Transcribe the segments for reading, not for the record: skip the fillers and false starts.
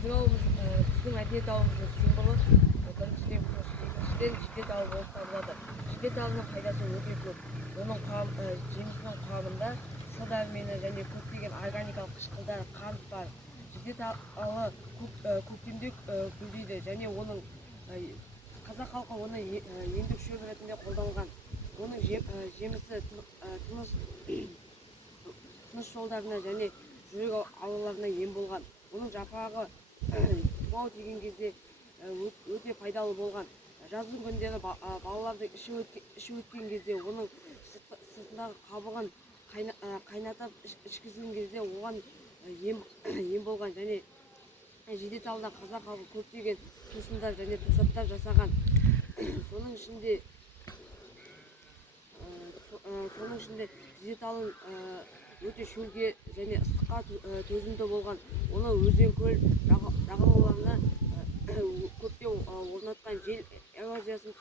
біздің мәдениет ауылымыздың символы біріншіден күріш, екіншіден жиде талы болып табылады. Жиде талының пайдасы өте көп. Оның жемісінің құрамында с дәрумені және көптеген органикалық қышқылдар, қант бар. Жиде талы көктемде гүлдейді және оның қазақ халқы оны емдік шөп ретінде қолданған. Оның жемісі тыныс жолдарына және жүрек ауруларына ем болған. Оның жапырағы тұмау тиген кезде өте пайдалы болған. Жаздың күндері балалардың іші өткен кезде оның сыртындағы қабығын қайнатып ішкізген кезде оған ем болған. Және жиде талдан қазақ халқы көптеген сусындар және тосаттар жасаған. Соның ішінде жиде талын өте шөлге және ыстыққа төзімді болған. Оны өзен көл жағалауларына көптеп орнатқан. Жел эрозиясын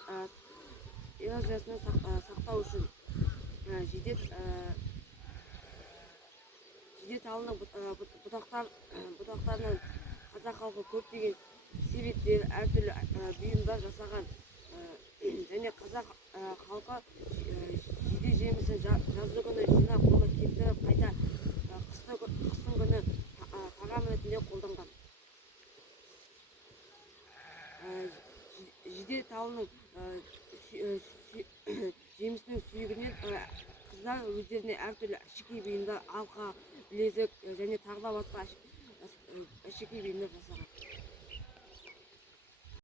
сақтау үшін жиде талының бұтақтарынан қазақ халқы көптеген себеттер, әртүрлі бұйымдар жасаған. Және қазақ халқы жиде жемісін жазды күні жинап, оны кептіріп қайта қыстың күні тағам ретінде қолданған. Жиде талының жемісінің сүйегінен қыздар өздеріне әртүрлі әшекей бұйымдар, алқа, білезік және тағы да басқа әшекей бұйымдар жасаған.